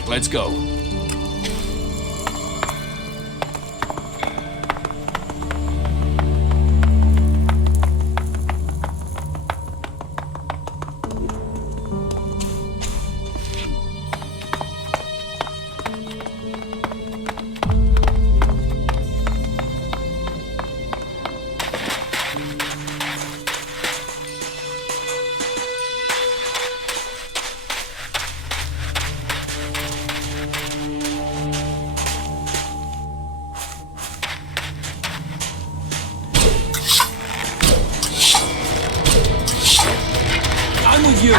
right, let's go. I'm with you.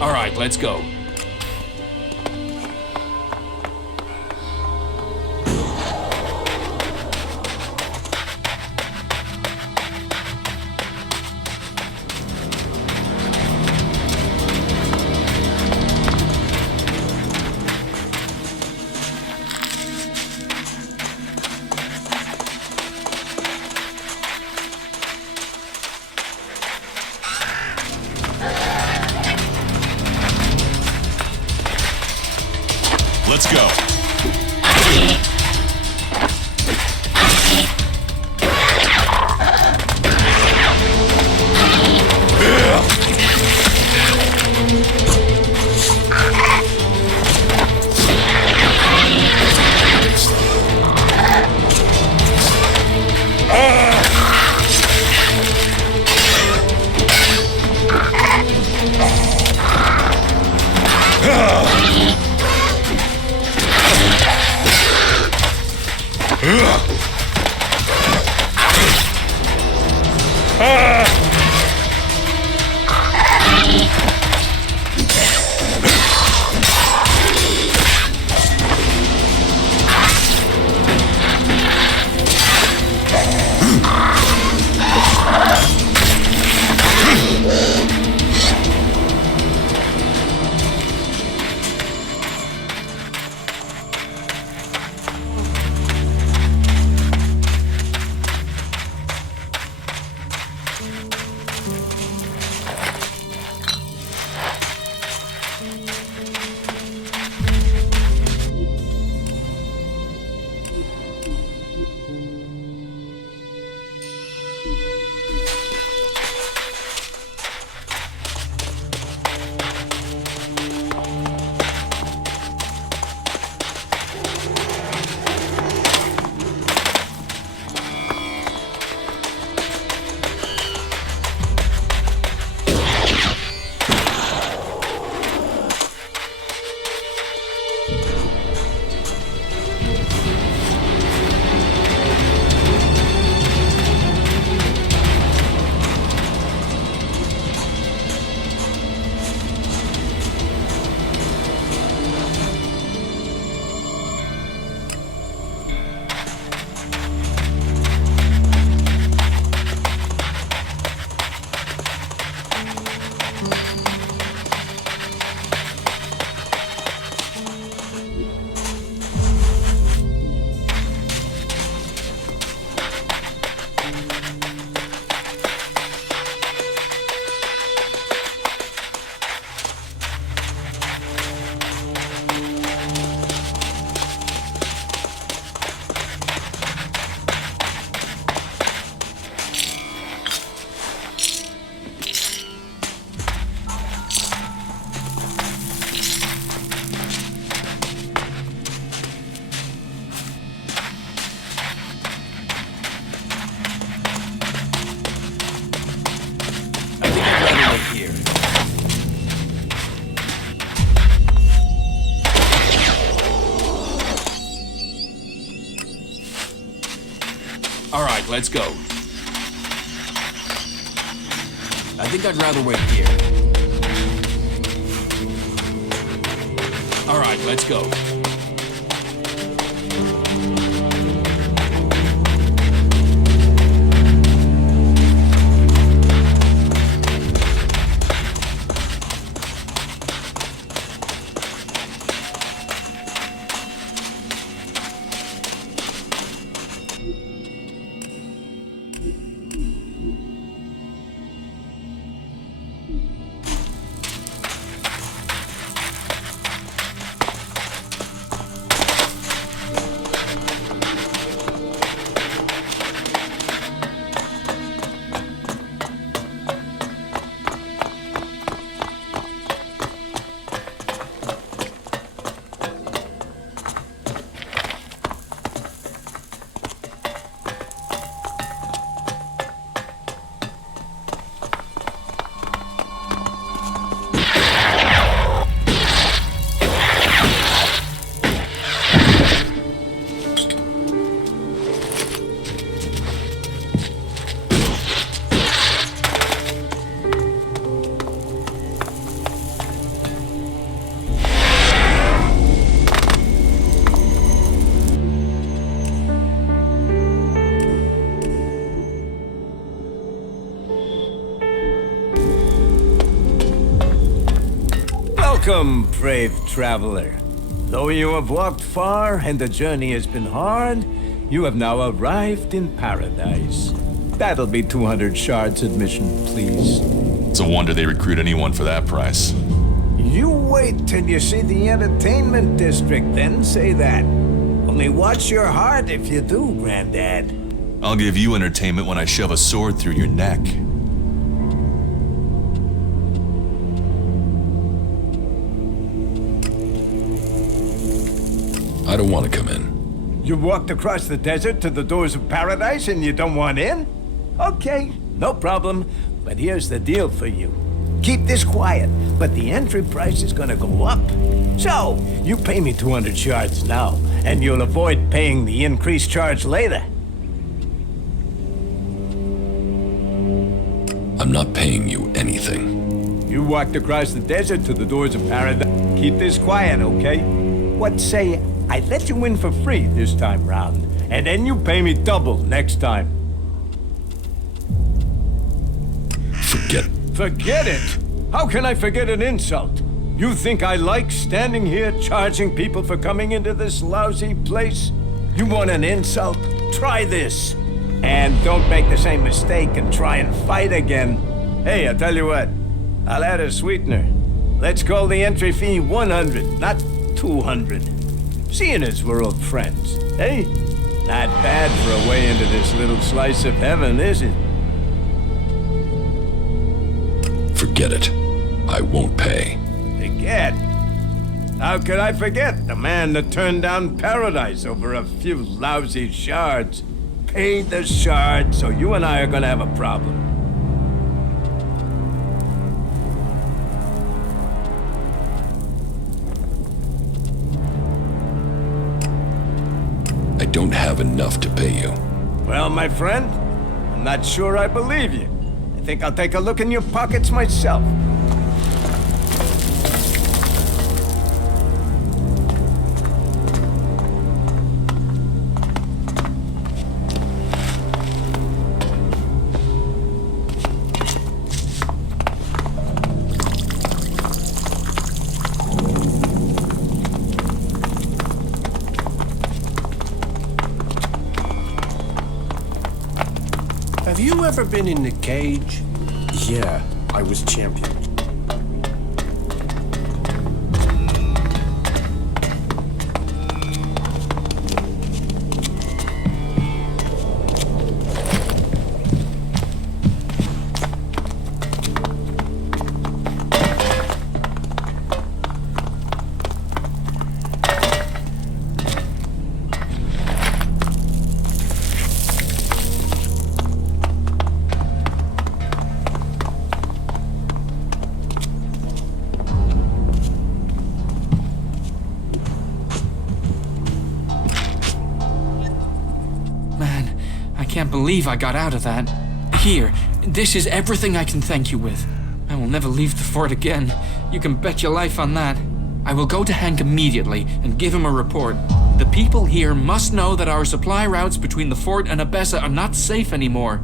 All right, let's go. Let's go. Alright, let's go. I think I'd rather wait here. Alright, let's go. Welcome, brave traveler. Though you have walked far and the journey has been hard, you have now arrived in paradise. That'll be 200 shards admission, please. It's a wonder they recruit anyone for that price. You wait till you see the entertainment district, then say that. Only watch your heart if you do, Granddad. I'll give you entertainment when I shove a sword through your neck. I don't want to come in. You walked across the desert to the doors of paradise and you don't want in? Okay, no problem. But here's the deal for you. Keep this quiet, but the entry price is gonna go up. So, you pay me 200 shards now, and you'll avoid paying the increased charge later. I'm not paying you anything. You walked across the desert to the doors of paradise. Keep this quiet, okay? What say I let you in for free this time round, and then you pay me double next time. Forget it? How can I forget an insult? You think I like standing here charging people for coming into this lousy place? You want an insult? Try this. And don't make the same mistake and try and fight again. Hey, I'll tell you what. I'll add a sweetener. Let's call the entry fee 100, not 200. Seeing as we're old friends, eh? Not bad for a way into this little slice of heaven, is it? Forget it. I won't pay. Forget? How could I forget the man that turned down paradise over a few lousy shards? Pay the shards, so you and I are gonna have a problem. I don't have enough to pay you. Well, my friend, I'm not sure I believe you. I think I'll take a look in your pockets myself. Have you ever been in the cage? Yeah, I was champion. I can't believe I got out of that. Here, this is everything I can thank you with. I will never leave the fort again. You can bet your life on that. I will go to Hank immediately and give him a report. The people here must know that our supply routes between the fort and Abessa are not safe anymore.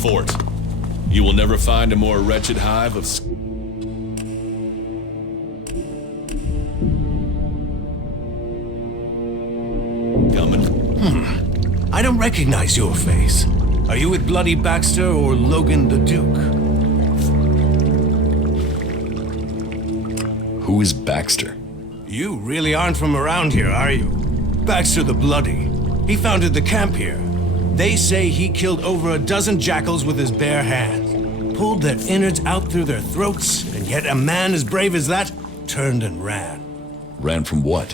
Fort. You will never find a more wretched hive of coming. I don't recognize your face. Are you with Bloody Baxter or Logan the Duke? Who is Baxter? You really aren't from around here, are you? Baxter the Bloody. He founded the camp here. They say he killed over a dozen jackals with his bare hands, pulled their innards out through their throats, and yet a man as brave as that turned and ran. Ran from what?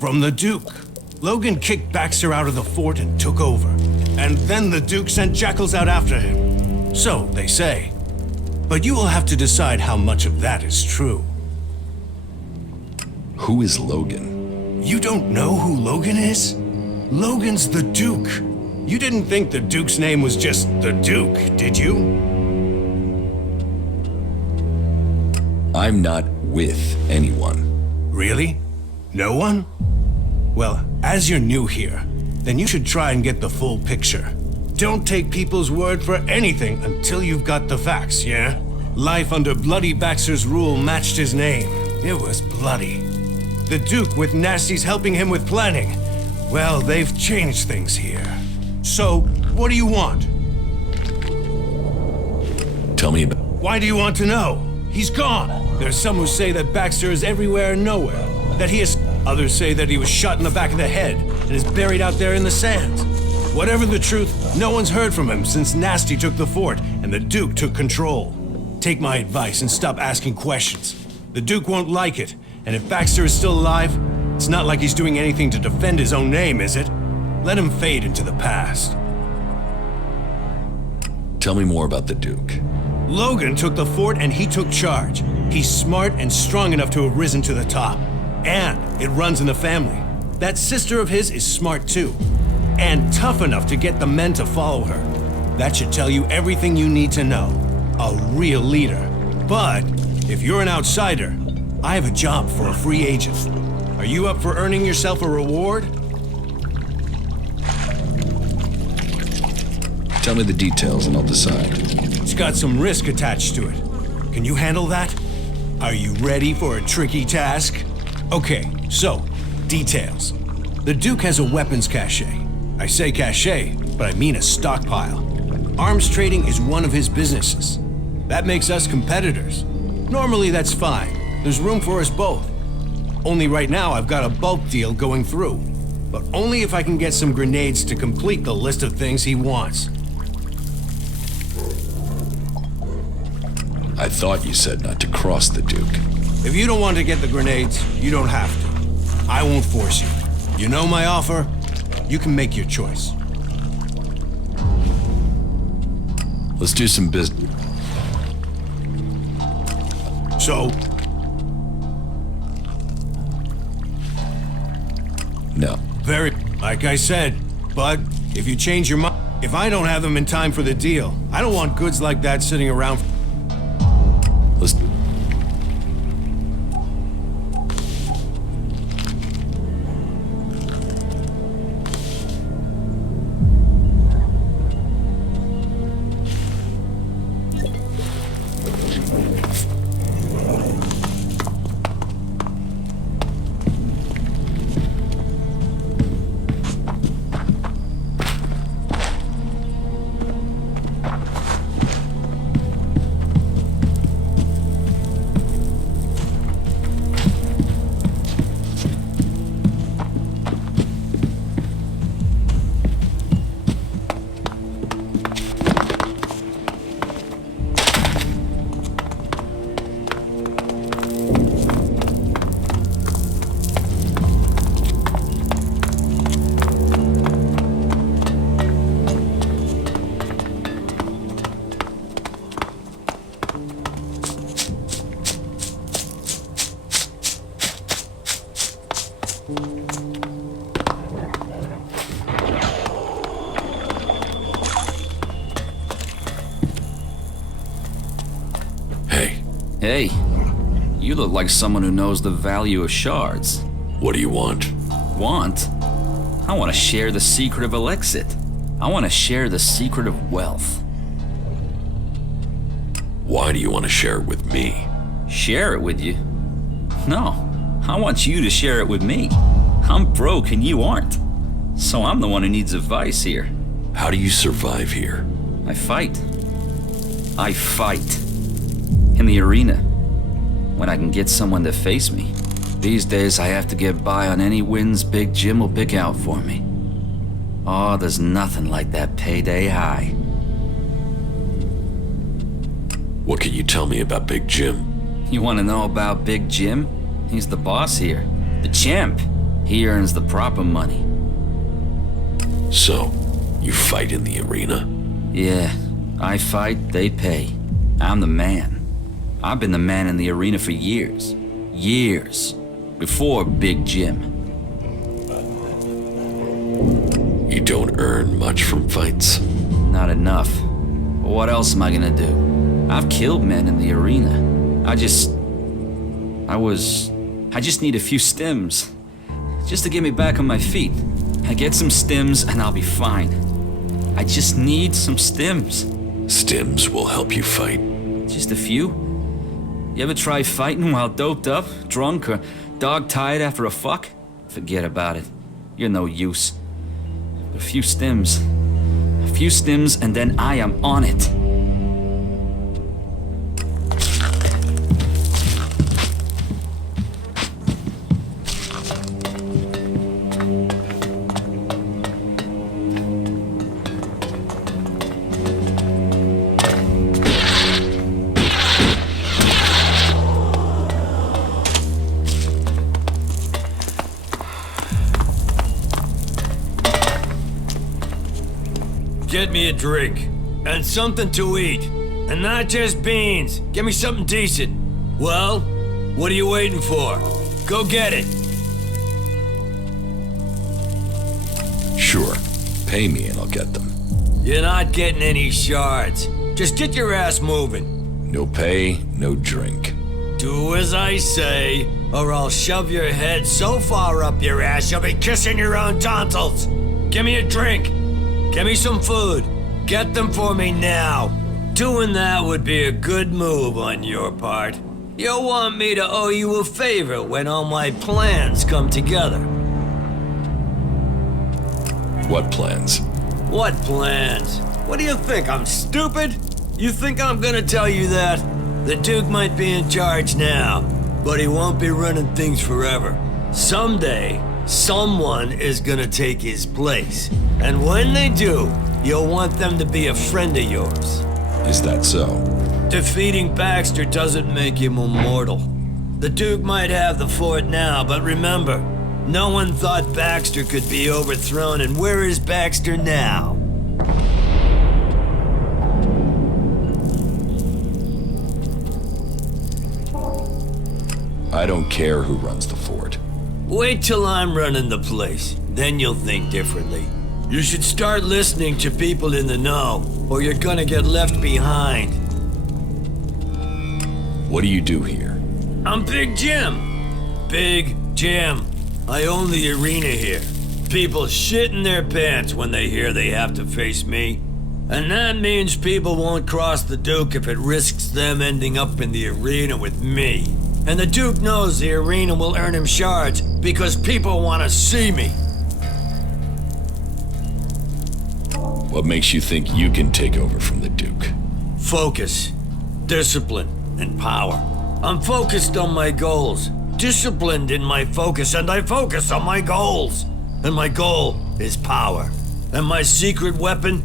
From the Duke. Logan kicked Baxter out of the fort and took over. And then the Duke sent jackals out after him. So, they say. But you will have to decide how much of that is true. Who is Logan? You don't know who Logan is? Logan's the Duke. You didn't think the Duke's name was just the Duke, did you? I'm not with anyone. Really? No one? Well, as you're new here, then you should try and get the full picture. Don't take people's word for anything until you've got the facts, yeah? Life under Bloody Baxter's rule matched his name. It was bloody. The Duke, with Nasty's helping him with planning, well, they've changed things here. So, what do you want? Tell me about... Why do you want to know? He's gone. There's some who say that Baxter is everywhere and nowhere. That he is... Others say that he was shot in the back of the head and is buried out there in the sands. Whatever the truth, no one's heard from him since Nasty took the fort and the Duke took control. Take my advice and stop asking questions. The Duke won't like it, and if Baxter is still alive, it's not like he's doing anything to defend his own name, is it? Let him fade into the past. Tell me more about the Duke. Logan took the fort and he took charge. He's smart and strong enough to have risen to the top. And it runs in the family. That sister of his is smart too. And tough enough to get the men to follow her. That should tell you everything you need to know. A real leader. But if you're an outsider, I have a job for a free agent. Are you up for earning yourself a reward? Tell me the details and I'll decide. It's got some risk attached to it. Can you handle that? Are you ready for a tricky task? Okay, so, details. The Duke has a weapons cache. I say cache, but I mean a stockpile. Arms trading is one of his businesses. That makes us competitors. Normally that's fine. There's room for us both. Only right now I've got a bulk deal going through. But only if I can get some grenades to complete the list of things he wants. I thought you said not to cross the Duke. If you don't want to get the grenades, you don't have to. I won't force you. You know my offer? You can make your choice. Let's do some business. So, No. very, like I said, Bud, if you change your mind, if I don't have them in time for the deal, I don't want goods like that sitting around. Let's... Hey, Hey, you look like someone who knows the value of shards. what do you want? Want? I want to share the secret of Elexit. I want to share the secret of wealth. Why do you want to share it with me? Share it with you? No, I want you to share it with me. I'm broke and you aren't. So I'm the one who needs advice here. How do you survive here? I fight. I fight. In the arena. When I can get someone to face me. These days I have to get by on any wins Big Jim will pick out for me. Oh, there's nothing like that payday high. What can you tell me about Big Jim? You want to know about Big Jim? He's the boss here. The champ. He earns the proper money. So, you fight in the arena? Yeah, I fight, they pay. I'm the man. I've been the man in the arena for years. Years. Before Big Jim. You don't earn much from fights? Not enough. But what else am I gonna do? I've killed men in the arena. I just need a few stims. Just to get me back on my feet. I get some stims and I'll be fine. I just need some stims. Stims will help you fight. Just a few? You ever try fighting while doped up, drunk, or dog-tired after a fuck? Forget about it. You're no use. A few stims. A few stims and then I am on it. Get me a drink. And something to eat. And not just beans. Get me something decent. Well, what are you waiting for? Go get it. Sure. Pay me and I'll get them. You're not getting any shards. Just get your ass moving. No pay, no drink. Do as I say, or I'll shove your head so far up your ass you'll be kissing your own tonsils. Give me a drink. Give me some food. Get them for me now. Doing that would be a good move on your part. You'll want me to owe you a favor when all my plans come together. What plans? What plans? What do you think, I'm stupid? You think I'm gonna tell you that? The Duke might be in charge now, but he won't be running things forever. Someday, someone is gonna take his place. And when they do, you'll want them to be a friend of yours. Is that so? Defeating Baxter doesn't make him immortal. The Duke might have the fort now, but remember, no one thought Baxter could be overthrown, and where is Baxter now? I don't care who runs the fort. Wait till I'm running the place, then you'll think differently. You should start listening to people in the know, or you're gonna get left behind. What do you do here? I'm Big Jim. Big Jim. I own the arena here. People shit in their pants when they hear they have to face me. And that means people won't cross the Duke if it risks them ending up in the arena with me. And the Duke knows the arena will earn him shards because people want to see me. What makes you think you can take over from the Duke? Focus, discipline, and power. I'm focused on my goals, disciplined in my focus, and I focus on my goals. And my goal is power. And my secret weapon?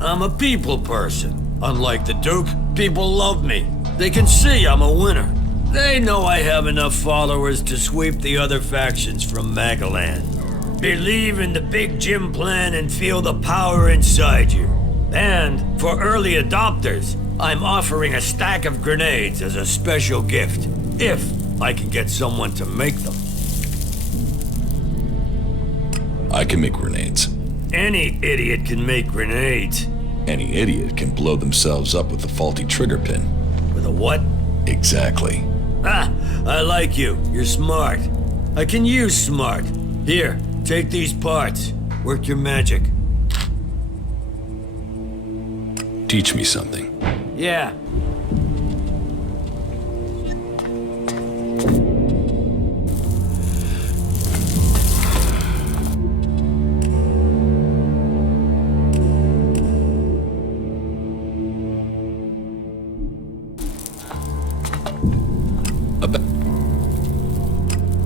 I'm a people person. Unlike the Duke, people love me. They can see I'm a winner. They know I have enough followers to sweep the other factions from Magaland. Believe in the Big Jim plan and feel the power inside you. And for early adopters, I'm offering a stack of grenades as a special gift, if I can get someone to make them. I can make grenades. Any idiot can make grenades. Any idiot can blow themselves up with a faulty trigger pin. With a what? Exactly. Ah, I like you. You're smart. I can use smart. Here, take these parts. Work your magic. Teach me something. Yeah.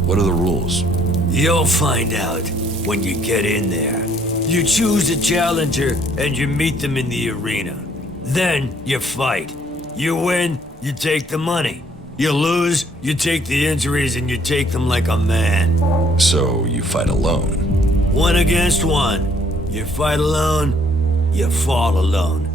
What are the rules? You'll find out when you get in there. You choose a challenger and you meet them in the arena. Then you fight. You win, you take the money. You lose, you take the injuries and you take them like a man. So you fight alone? One against one. You fight alone, you fall alone.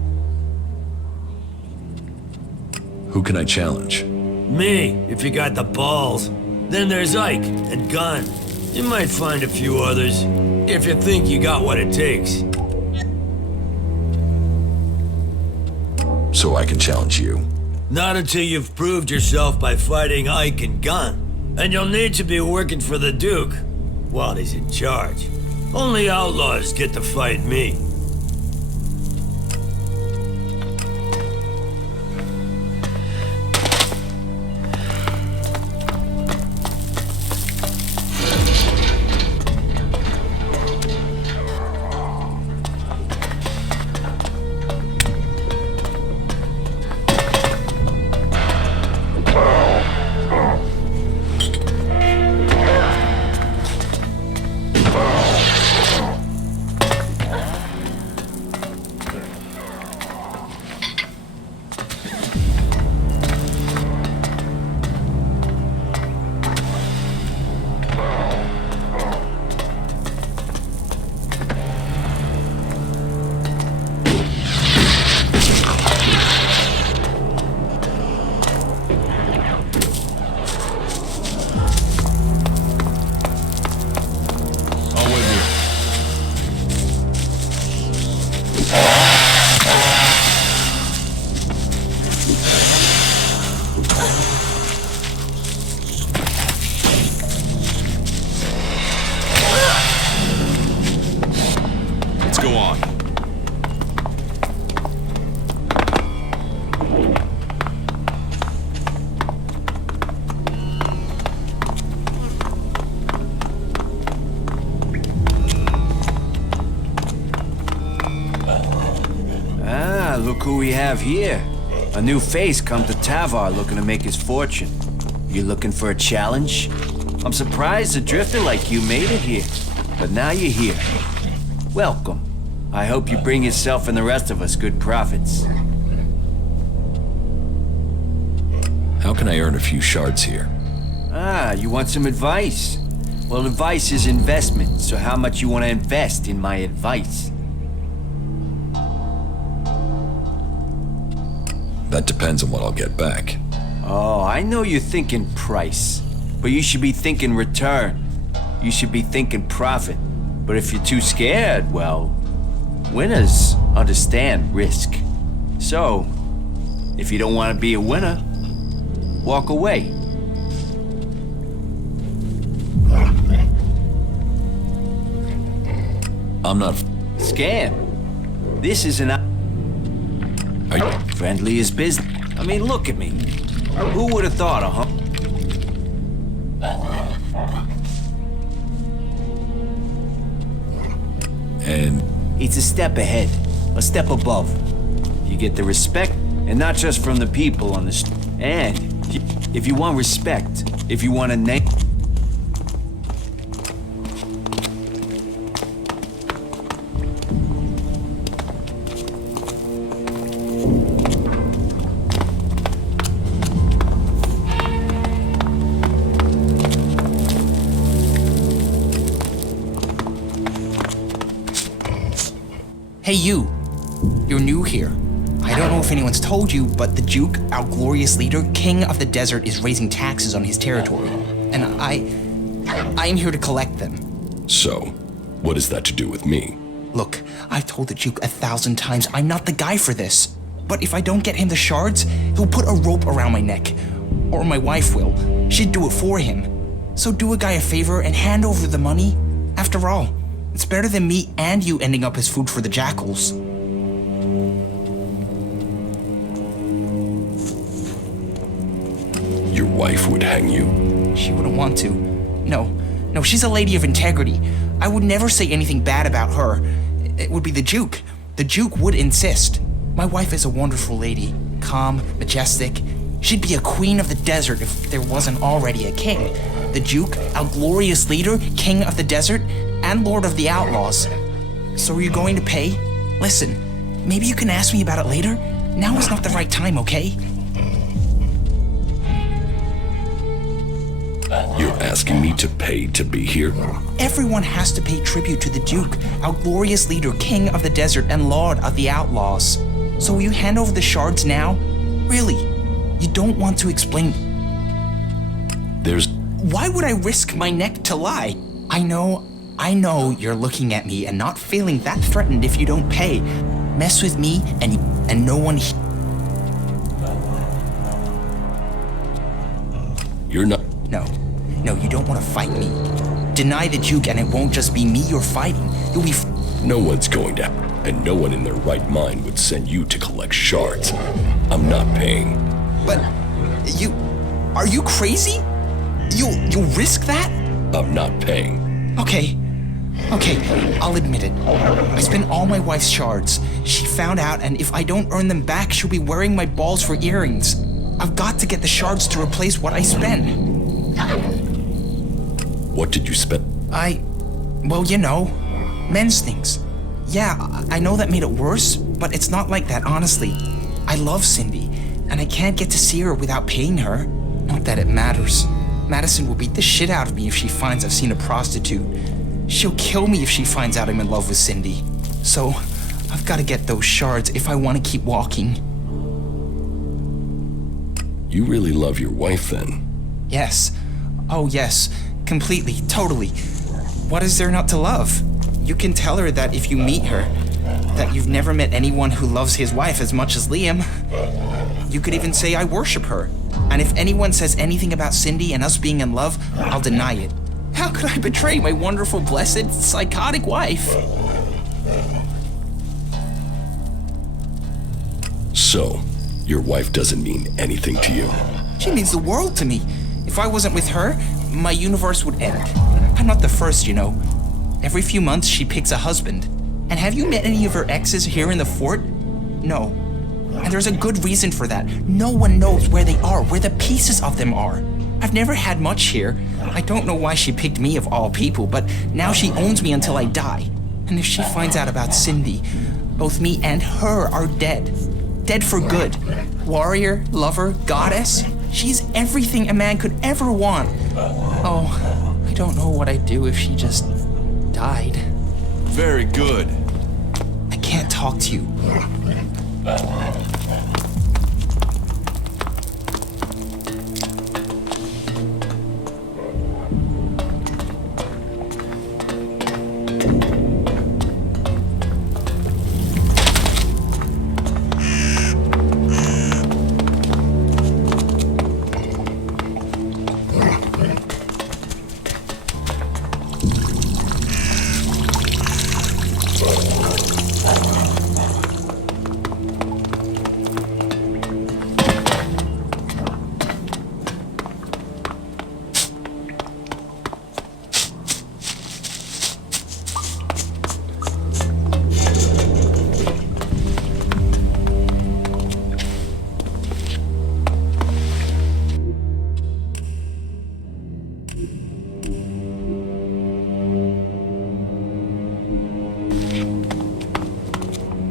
Who can I challenge? Me, if you got the balls. Then there's Ike and Gunn. You might find a few others, if you think you got what it takes. So I can challenge you? Not until you've proved yourself by fighting Ike and Gunn. And you'll need to be working for the Duke while he's in charge. Only outlaws get to fight me. look who we have here. A new face come to Tavar looking to make his fortune. You looking for a challenge? I'm surprised a drifter like you made it here. But now you're here. Welcome. I hope you bring yourself and the rest of us good profits. How can I earn a few shards here? Ah, you want some advice? Well, advice is investment, so how much you want to invest in my advice? That depends on what I'll get back. Oh, I know you're thinking price, but you should be thinking return. You should be thinking profit. But if you're too scared, well, winners understand risk. So, if you don't want to be a winner, walk away. I'm not... Scam. This is an... Are you... Friendly as business. I mean, look at me. Who would have thought, huh? And... It's a step ahead, a step above. You get the respect, and not just from the people on the street. And if you want respect, if you want a name... Hey, you. You're new here. I don't know if anyone's told you, but the Duke, our glorious leader, king of the desert, is raising taxes on his territory. And I'm here to collect them. So, what is that to do with me? Look, I've told the Duke 1,000 times I'm not the guy for this. But if I don't get him the shards, he'll put a rope around my neck. Or my wife will. She'd do it for him. So do a guy a favor and hand over the money. After all, it's better than me and you ending up as food for the jackals. Your wife would hang you? She wouldn't want to. No, she's a lady of integrity. I would never say anything bad about her. It would be the Duke. The Duke would insist. My wife is a wonderful lady. Calm, majestic. She'd be a queen of the desert if there wasn't already a king. The Duke, our glorious leader, king of the desert, and lord of the outlaws. So are you going to pay? Listen, maybe you can ask me about it later. Now is not the right time, okay? You're asking me to pay to be here? Everyone has to pay tribute to the Duke, our glorious leader, king of the desert, and lord of the outlaws. So will you hand over the shards now? Really? You don't want to explain... Why would I risk my neck to lie? I know you're looking at me and not feeling that threatened if you don't pay. Mess with me and no one... You're not... No, you don't want to fight me. Deny the Duke and it won't just be me you're fighting. You'll be... No one's going to... And no one in their right mind would send you to collect shards. I'm not paying. But... Are you crazy? You'll risk that? I'm not paying. Okay, I'll admit it. I spent all my wife's shards. She found out, and if I don't earn them back, she'll be wearing my balls for earrings. I've got to get the shards to replace what I spend. What did you spend? Well, you know, men's things. Yeah, I know that made it worse, but it's not like that, honestly. I love Cindy, and I can't get to see her without paying her. Not that it matters. Madison will beat the shit out of me if she finds I've seen a prostitute. She'll kill me if she finds out I'm in love with Cindy. So, I've got to get those shards if I want to keep walking. You really love your wife, then? Yes. Oh, yes. Completely. Totally. What is there not to love? You can tell her that if you meet her, that you've never met anyone who loves his wife as much as Liam. You could even say I worship her. And if anyone says anything about Cindy and us being in love, I'll deny it. How could I betray my wonderful, blessed, psychotic wife? So, your wife doesn't mean anything to you? She means the world to me. If I wasn't with her, my universe would end. I'm not the first, you know. Every few months, she picks a husband. And have you met any of her exes here in the fort? No. And there's a good reason for that. No one knows where they are, where the pieces of them are. I've never had much here. I don't know why she picked me of all people, but now she owns me until I die. And if she finds out about Cindy, both me and her are dead. Dead for good. Warrior, lover, goddess. She's everything a man could ever want. Oh, I don't know what I'd do if she just died. Very good. I can't talk to you.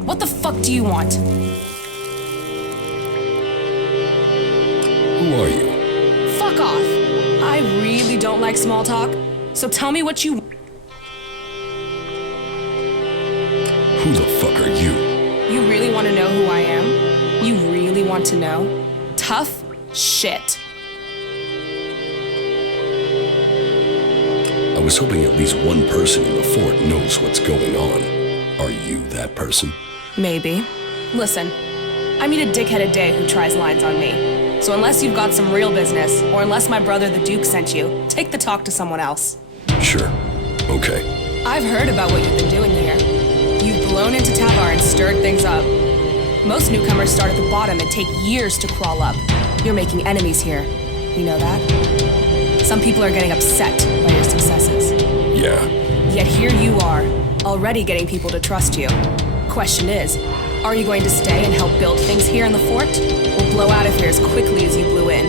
What the fuck do you want? Who are you? Fuck off. I really don't like small talk, so tell me what you... Who the fuck are you? You really want to know who I am? You really want to know? Tough shit. I was hoping at least one person in the fort knows what's going on. Are you that person? Maybe. Listen, I meet a dickhead a day who tries lines on me. So unless you've got some real business, or unless my brother the Duke sent you, take the talk to someone else. Sure. Okay. I've heard about what you've been doing here. You've blown into Tavar and stirred things up. Most newcomers start at the bottom and take years to crawl up. You're making enemies here. You know that? Some people are getting upset by your successes. Yeah. Yet here you are, already getting people to trust you. Question is, are you going to stay and help build things here in the fort? Or blow out of here as quickly as you blew in?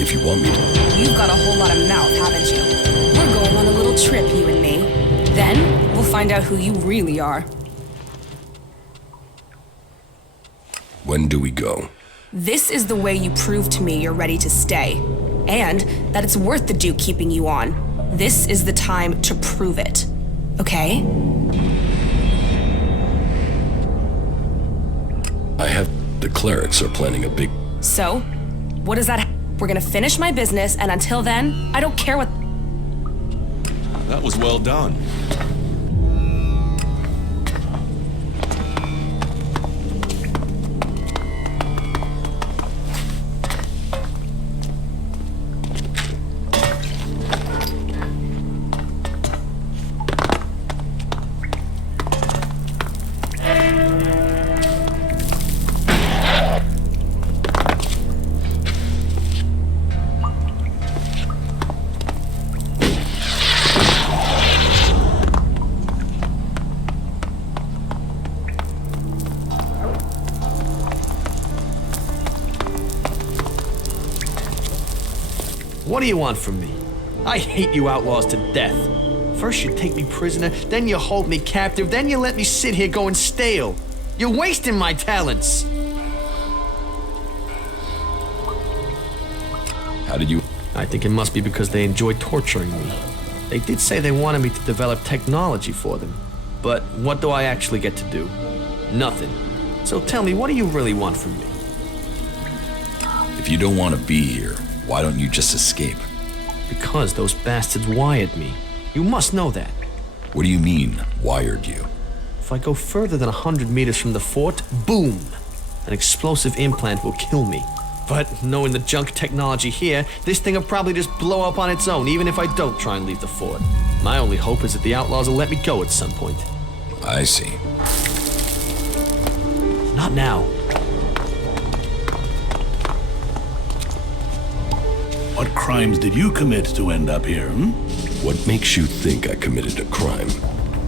If you want me to. You've got a whole lot of mouth, haven't you? We're going on a little trip, you and me. Then, we'll find out who you really are. When do we go? This is the way you prove to me you're ready to stay. And that it's worth the Duke keeping you on. This is the time to prove it. Okay? I have... The clerics are planning a big... So, what does that... We're gonna finish my business, and until then, I don't care what... That was well done. What do you want from me? I hate you outlaws to death. First you take me prisoner, then you hold me captive, then you let me sit here going stale. You're wasting my talents. How did you... I think it must be because they enjoy torturing me. They did say they wanted me to develop technology for them. But what do I actually get to do? Nothing. So tell me, what do you really want from me? If you don't want to be here, why don't you just escape? Because those bastards wired me. You must know that. What do you mean, wired you? If I go further than 100 meters from the fort, boom! An explosive implant will kill me. But knowing the junk technology here, this thing will probably just blow up on its own, even if I don't try and leave the fort. My only hope is that the outlaws will let me go at some point. I see. Not now. What crimes did you commit to end up here, What makes you think I committed a crime?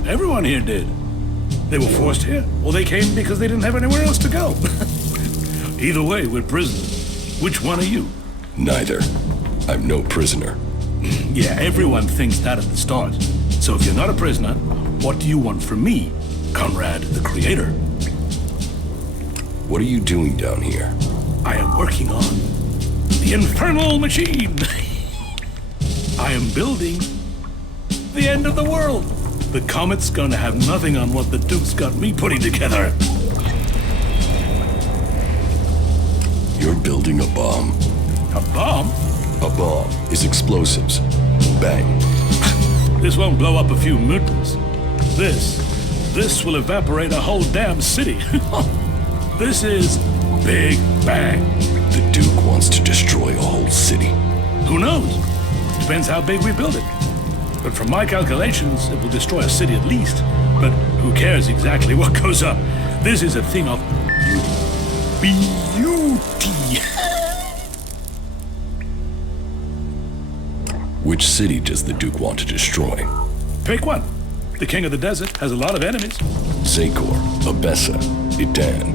Everyone here did. They were forced here, or they came because they didn't have anywhere else to go. Either way, we're prisoners. Which one are you? Neither. I'm no prisoner. Yeah, everyone thinks that at the start. So if you're not a prisoner, what do you want from me, Conrad the Creator? What are you doing down here? I am working on the infernal machine. I am building the end of the world. The comet's gonna have nothing on what the Duke's got me putting together. You're building a bomb. A bomb? A bomb is explosives. Bang. This won't blow up a few mutants. This will evaporate a whole damn city. This is Big Bang. The Duke wants to destroy a whole city. Who knows? Depends how big we build it. But from my calculations, it will destroy a city at least. But who cares exactly what goes up? This is a thing of beauty. Beauty. Which city does the Duke want to destroy? Pick one. The King of the Desert has a lot of enemies. Zakor, Abessa, Idan.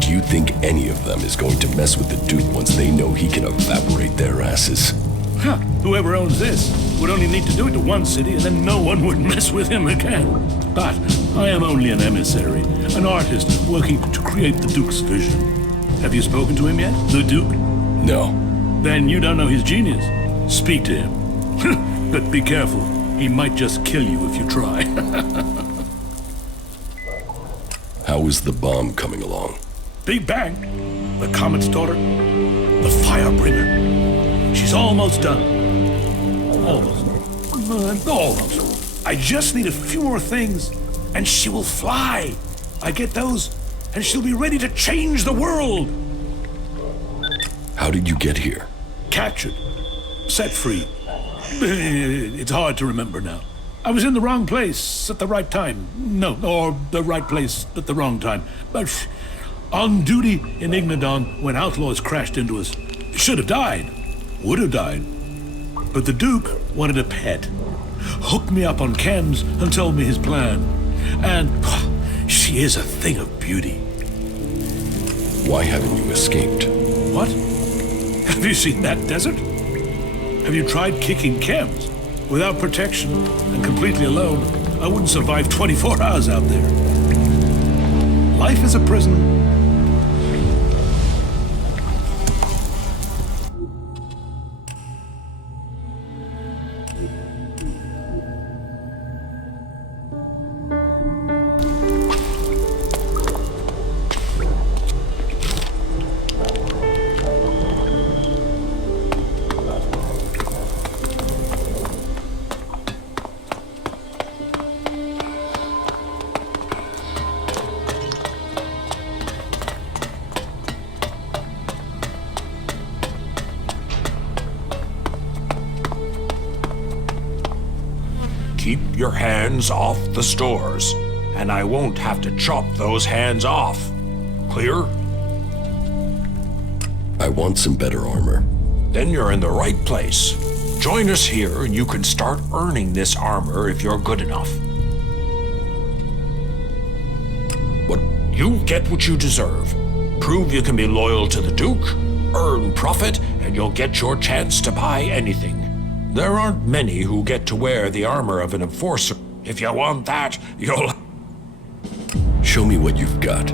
Do you think any of them is going to mess with the Duke once they know he can evaporate their asses? Huh. Whoever owns this would only need to do it to one city and then no one would mess with him again. But I am only an emissary, an artist working to create the Duke's vision. Have you spoken to him yet, the Duke? No. Then you don't know his genius. Speak to him. But be careful. He might just kill you if you try. How is the bomb coming along? Big Bang, the Comet's daughter, the Firebringer. She's almost done. Almost. I just need a few more things, and she will fly. I get those, and she'll be ready to change the world. How did you get here? Captured. Set free. It's hard to remember now. I was in the wrong place at the right time. No, or the right place at the wrong time. But on duty in Ignadon when outlaws crashed into us. Should have died. Would have died. But the Duke wanted a pet. Hooked me up on chems and told me his plan. And she is a thing of beauty. Why haven't you escaped? What? Have you seen that desert? Have you tried kicking chems? Without protection and completely alone, I wouldn't survive 24 hours out there. Life is a prison. Keep your hands off the stores, and I won't have to chop those hands off. Clear? I want some better armor. Then you're in the right place. Join us here and you can start earning this armor if you're good enough. What? You get what you deserve. Prove you can be loyal to the Duke, earn profit, and you'll get your chance to buy anything. There aren't many who get to wear the armor of an enforcer. If you want that, you'll... Show me what you've got.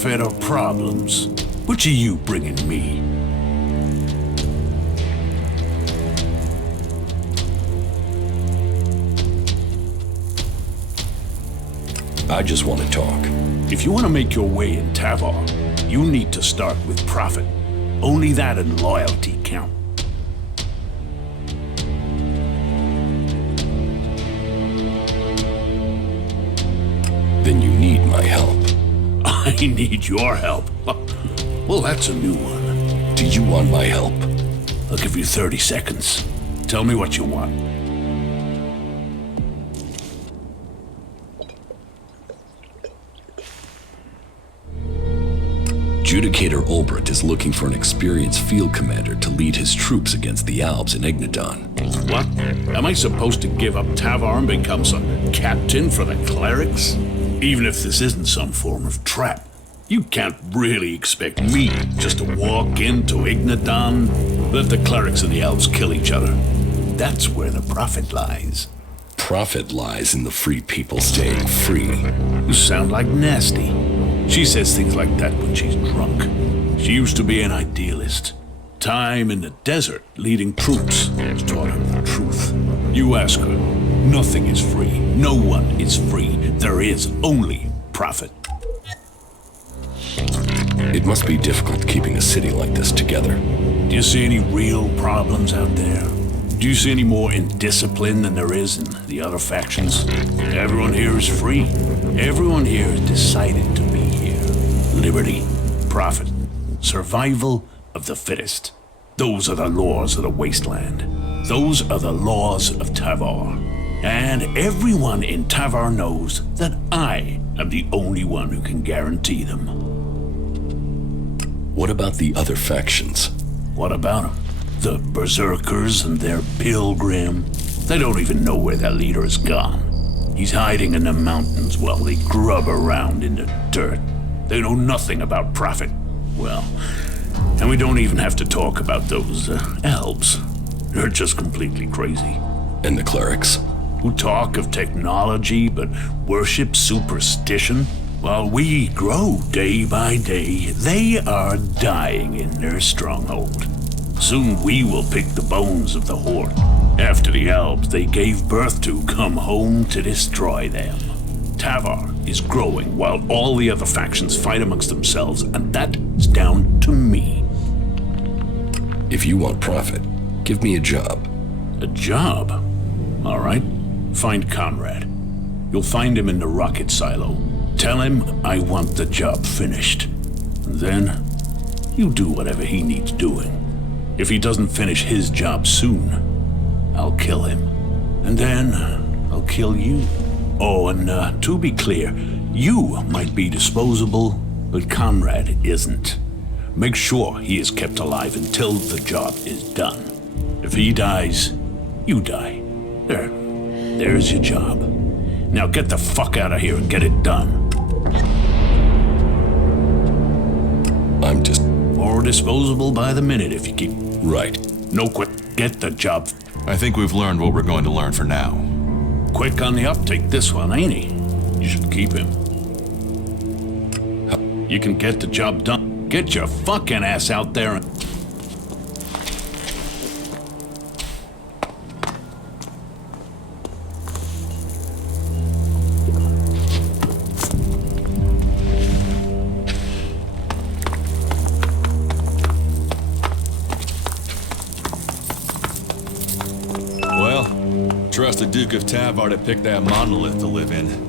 Prophet or problems? Which are you bringing me? I just want to talk. If you want to make your way in Tavar, you need to start with Prophet. Only that and loyalty count. Then you need my help. I need your help. Well, that's a new one. Do you want my help? I'll give you 30 seconds. Tell me what you want. Judicator Ulbricht is looking for an experienced field commander to lead his troops against the Albs in Ignadon. What? Am I supposed to give up Tavar and become some captain for the clerics? Even if this isn't some form of trap, you can't really expect me just to walk into Ignadon, let the clerics and the elves kill each other. That's where the profit lies. Profit lies in the free people staying free. You sound like Nasty. She says things like that when she's drunk. She used to be an idealist. Time in the desert, leading troops, has taught her the truth. You ask her, nothing is free. No one is free. There is only profit. It must be difficult keeping a city like this together. Do you see any real problems out there? Do you see any more indiscipline than there is in the other factions? Everyone here is free. Everyone here has decided to be here. Liberty, profit, survival of the fittest. Those are the laws of the wasteland. Those are the laws of Tavar. And everyone in Tavar knows that I am the only one who can guarantee them. What about the other factions? What about them? The Berserkers and their pilgrim. They don't even know where their leader is gone. He's hiding in the mountains while they grub around in the dirt. They know nothing about profit. Well, and we don't even have to talk about those elves. They're just completely crazy. And the clerics? Who talk of technology but worship superstition? While we grow day by day, they are dying in their stronghold. Soon we will pick the bones of the Horde. After the elves they gave birth to come home to destroy them. Tavar is growing while all the other factions fight amongst themselves, and that's down to me. If you want profit, give me a job. A job? All right. Find Conrad. You'll find him in the rocket silo. Tell him I want the job finished. And then you do whatever he needs doing. If he doesn't finish his job soon, I'll kill him. And then I'll kill you. Oh, and to be clear, you might be disposable, but Conrad isn't. Make sure he is kept alive until the job is done. If he dies, you die. There's your job. Now get the fuck out of here and get it done. I'm just... More disposable by the minute if you keep... Right. No quick. Get the job. I think we've learned what we're going to learn for now. Quick on the uptake, this one, ain't he? You should keep him. You can get the job done. Get your fucking ass out there and... Trust the Duke of Tavar to pick that monolith to live in.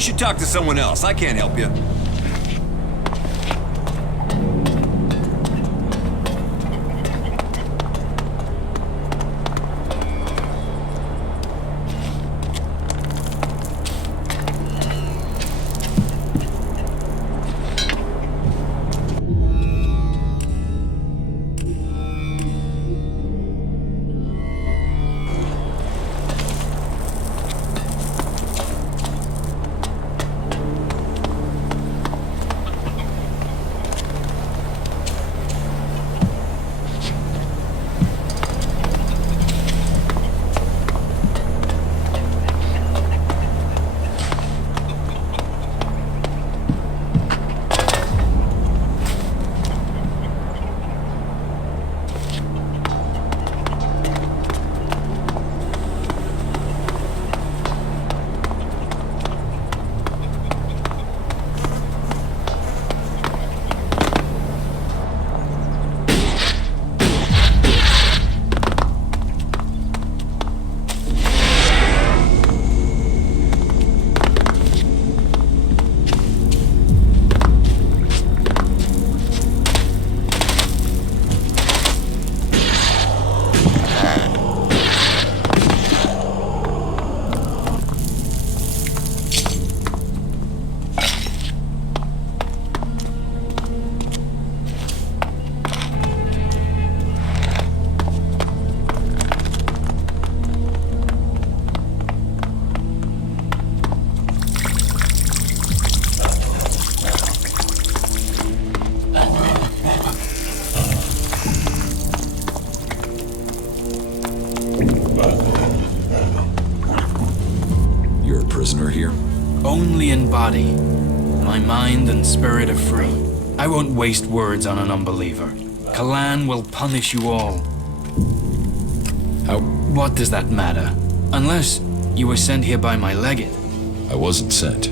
You should talk to someone else. I can't help you. Only in body. My mind and spirit are free. I won't waste words on an unbeliever. Kalan will punish you all. How? What does that matter? Unless you were sent here by my legate. I wasn't sent.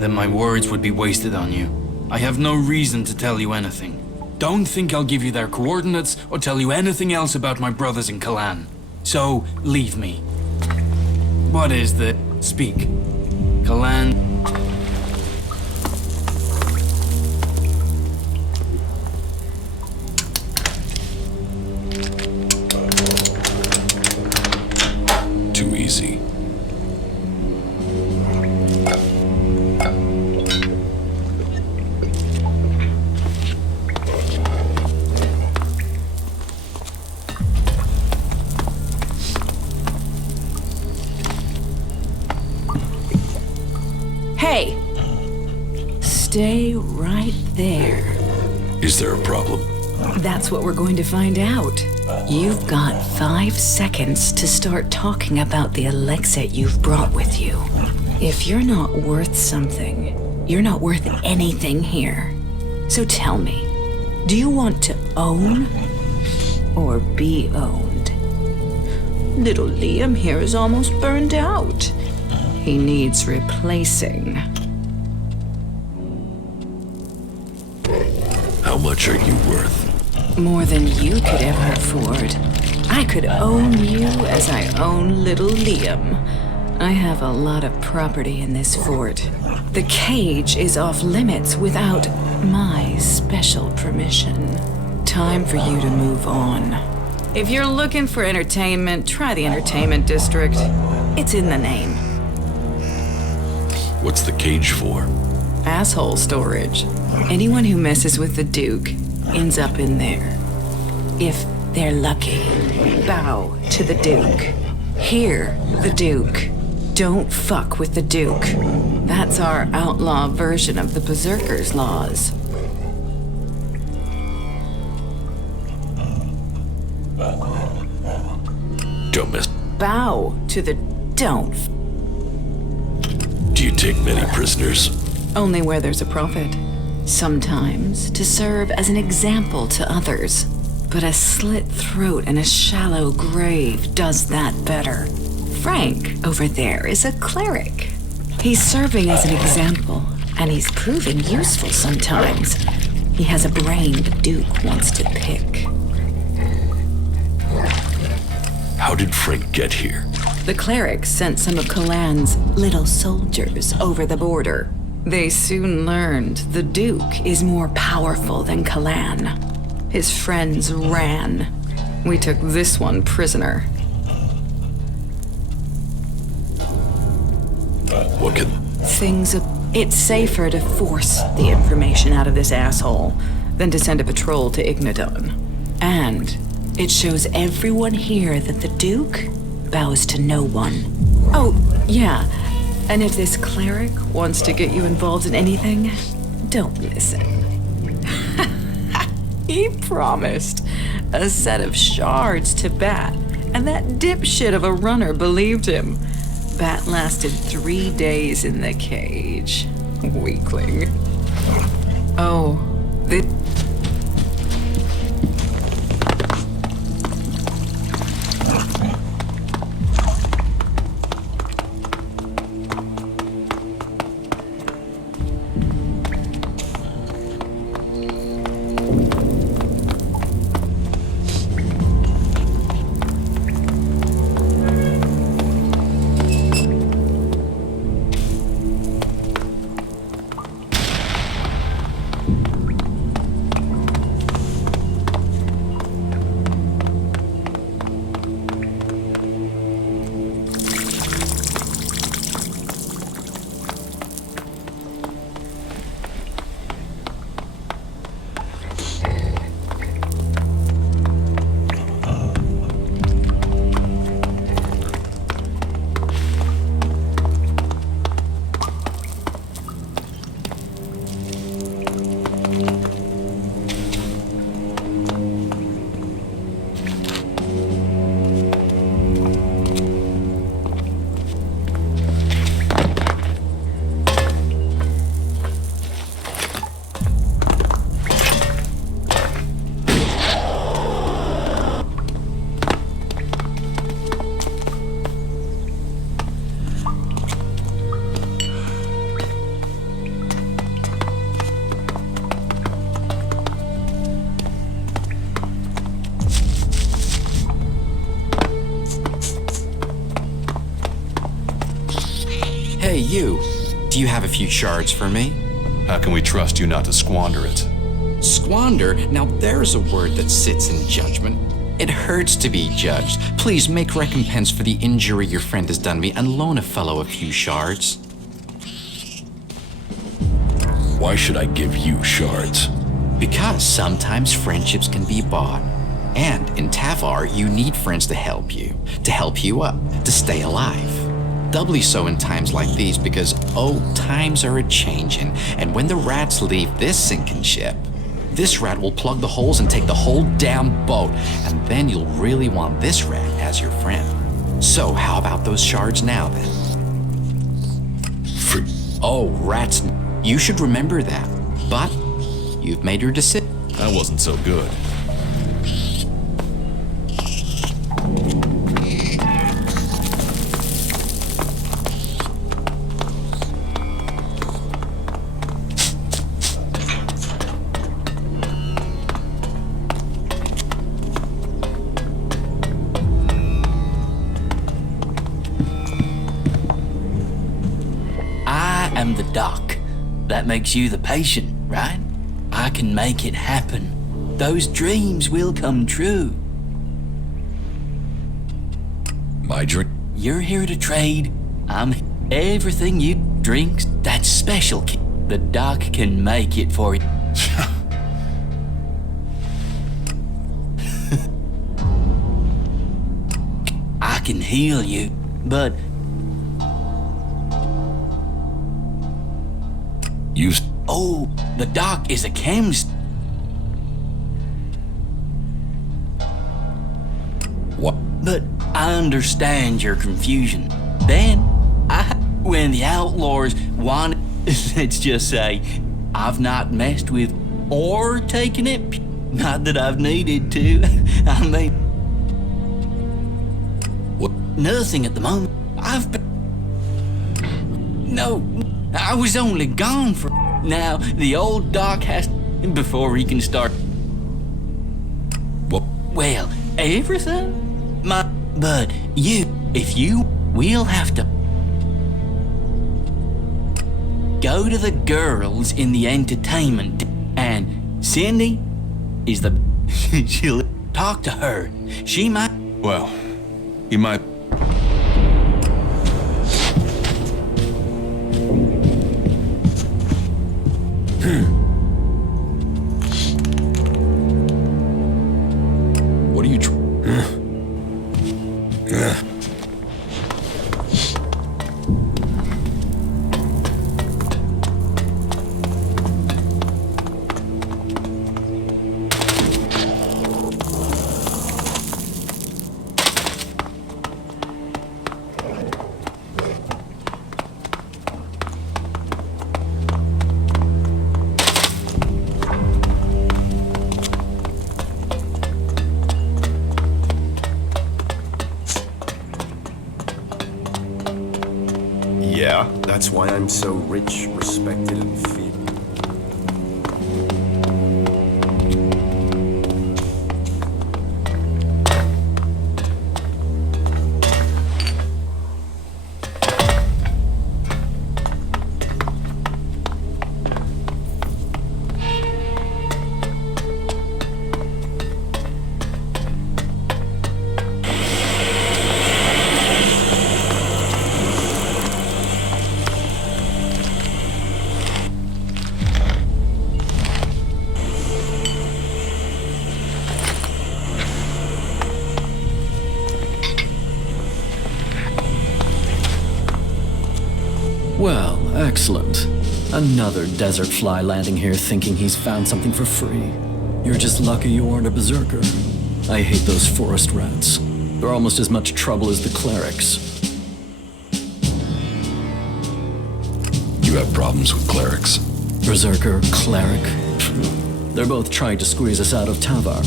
Then my words would be wasted on you. I have no reason to tell you anything. Don't think I'll give you their coordinates or tell you anything else about my brothers in Kalan. So, leave me. What is the... Speak. Kalan... Too easy. Hey! Stay right there. Is there a problem? That's what we're going to find out. You've got 5 seconds to start talking about the Elex you've brought with you. If you're not worth something, you're not worth anything here. So tell me, do you want to own or be owned? Little Liam here is almost burned out. He needs replacing. How much are you worth? More than you could ever afford. I could own you as I own little Liam. I have a lot of property in this fort. The cage is off limits without my special permission. Time for you to move on. If you're looking for entertainment, try the entertainment district. It's in the name. What's the cage for? Asshole storage. Anyone who messes with the Duke ends up in there. If they're lucky, bow to the Duke. Hear the Duke. Don't fuck with the Duke. That's our outlaw version of the Berserker's laws. Don't miss. Bow to the don't. Do you take many prisoners? Only where there's a profit. Sometimes to serve as an example to others. But a slit throat and a shallow grave does that better. Frank over there is a cleric. He's serving as an example, and he's proven useful sometimes. He has a brain the Duke wants to pick. How did Frank get here? The cleric sent some of Kalan's little soldiers over the border. They soon learned the Duke is more powerful than Kalan. His friends ran. We took this one prisoner. What could... It's safer to force the information out of this asshole than to send a patrol to Ignadon. And it shows everyone here that the Duke bows to no one. Oh, yeah. And if this cleric wants to get you involved in anything, don't listen. He promised a set of shards to Bat, and that dipshit of a runner believed him. Bat lasted 3 days in the cage. Weakling. Oh, Hey, you. Do you have a few shards for me? How can we trust you not to squander it? Squander? Now there's a word that sits in judgment. It hurts to be judged. Please make recompense for the injury your friend has done me and loan a fellow a few shards. Why should I give you shards? Because sometimes friendships can be bought. And in Tavar, you need friends to help you up, to stay alive. Doubly so in times like these because, times are a-changin', and when the rats leave this sinking ship, this rat will plug the holes and take the whole damn boat, and then you'll really want this rat as your friend. So how about those shards now, then? Rats, you should remember that. But you've made your decision. That wasn't so good. I'm the doc. That makes you the patient, right? I can make it happen. Those dreams will come true. My drink? You're here to trade. I'm everything you drink. That's special. The doc can make it for you. I can heal you, but the doc is a chemist. What? But I understand your confusion. Then, when the outlaws wanted, let's just say, I've not messed with or taken it. Not that I've needed to. I mean, what? Nothing at the moment. No, I was only gone for. Now, the old doc has before he can start. What? Well, everything? But you, if you, we'll have to go to the girls in the entertainment, and Cindy is the. She'll talk to her. She might. Well, you might. What are you Yeah, that's why I'm so rich, respected, and feared. Well, excellent. Another desert fly landing here thinking he's found something for free. You're just lucky you aren't a berserker. I hate those forest rats. They're almost as much trouble as the clerics. You have problems with clerics? Berserker, cleric. They're both trying to squeeze us out of Tavar.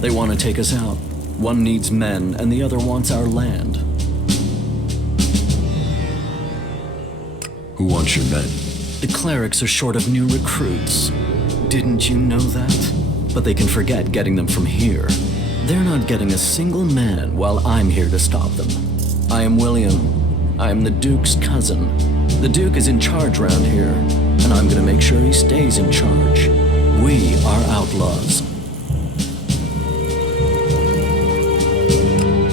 They want to take us out. One needs men, and the other wants our land. Who wants your men? The clerics are short of new recruits. Didn't you know that? But they can forget getting them from here. They're not getting a single man while I'm here to stop them. I am William. I am the Duke's cousin. The Duke is in charge around here, and I'm gonna make sure he stays in charge. We are outlaws.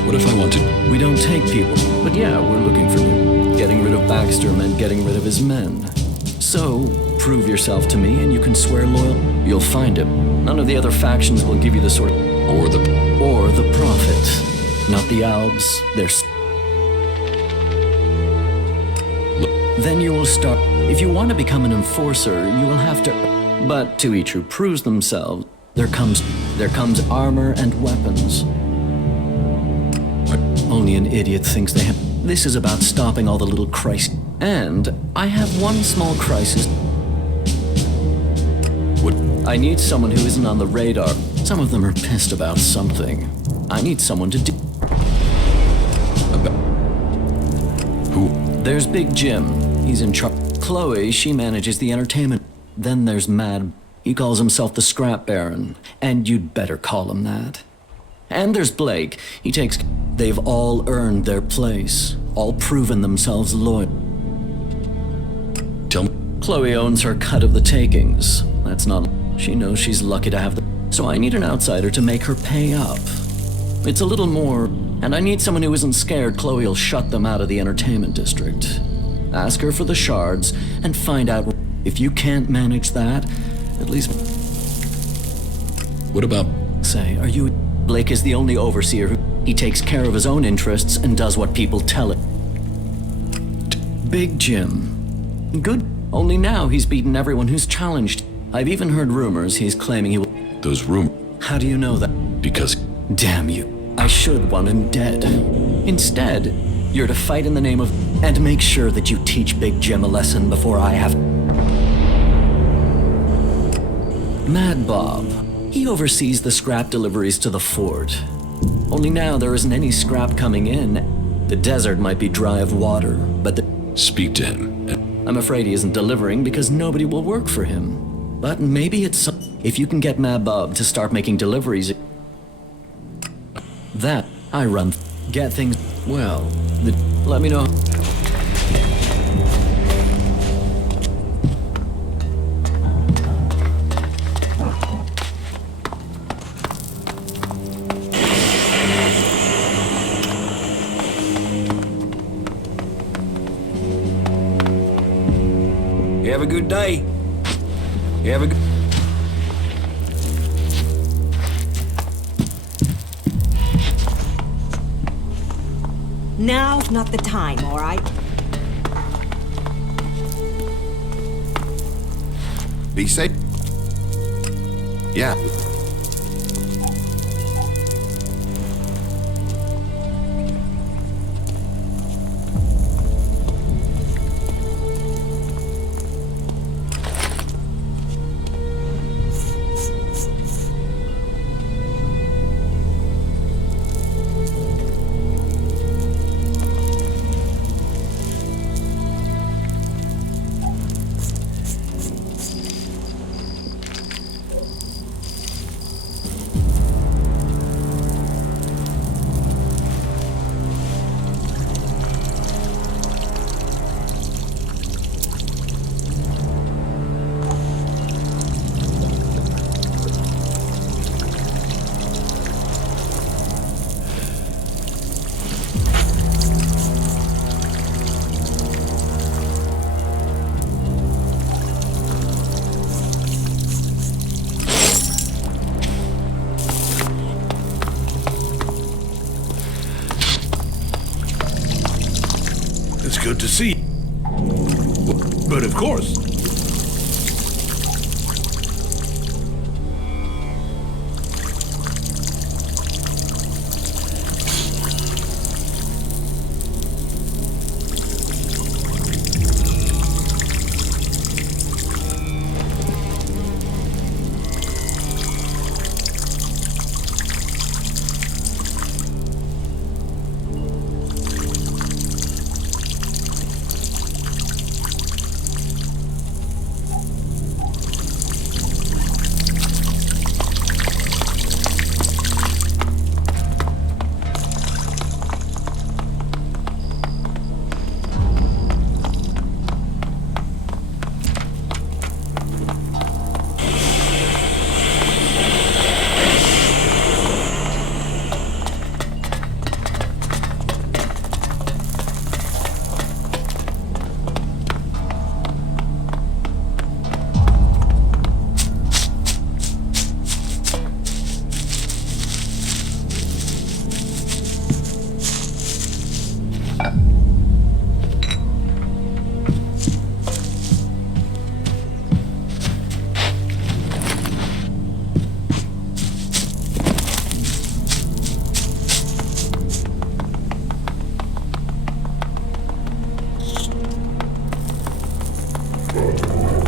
What if I want to? We don't take people, but yeah, we're looking for them. Getting rid of Baxter meant getting rid of his men. So, prove yourself to me and you can swear loyal. You'll find him. None of the other factions will give you the sort of... Or the Prophet. Not the Albs. They're... Then you will start... If you want to become an enforcer, you will have to... But to each who proves themselves, there comes armor and weapons. Only an idiot thinks they have... This is about stopping all the little crises. And I have one small crisis. What? I need someone who isn't on the radar. Some of them are pissed about something. I need someone to do... Who? There's Big Jim. He's in charge. Chloe, she manages the entertainment. Then there's Mad. He calls himself the Scrap Baron. And you'd better call him that. And there's Blake. He takes... They've all earned their place. All proven themselves loyal. Tell me. Chloe owns her cut of the takings. That's not... She knows she's lucky to have the... So I need an outsider to make her pay up. It's a little more... And I need someone who isn't scared Chloe will shut them out of the entertainment district. Ask her for the shards and find out... If you can't manage that, at least... What about... Say, are you... Blake is the only overseer who... He takes care of his own interests and does what people tell it. Big Jim. Good. Only now he's beaten everyone who's challenged. I've even heard rumors he's claiming he will... Those rumors... How do you know that? Because... Damn you. I should want him dead. Instead, you're to fight in the name of... And make sure that you teach Big Jim a lesson before I have... Mad Bob. He oversees the scrap deliveries to the fort. Only now there isn't any scrap coming in. The desert might be dry of water, but the... Speak to him. I'm afraid he isn't delivering because nobody will work for him. But maybe it's... If you can get Mad Bob to start making deliveries... That, I run... Get things... Well, let me know. You have a good day. You have a good... Now's not the time, all right? Be safe. Yeah. It's good to see. But of course.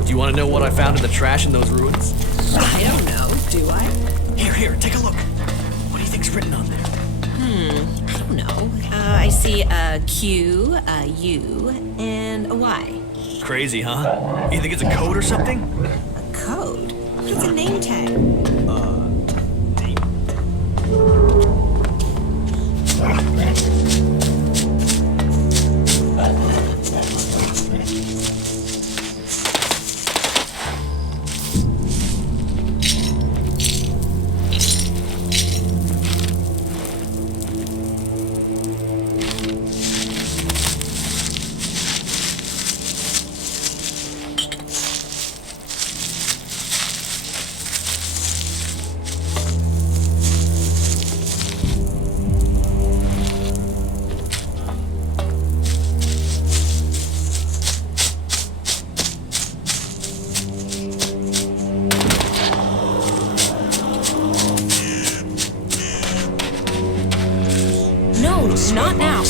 Do you want to know what I found in the trash in those ruins? I don't know, do I? Here, take a look. What do you think's written on there? I don't know. I see a Q, a U, and a Y. Crazy, huh? You think it's a code or something? A code? It's a name tag. Not now.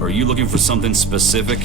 Are you looking for something specific?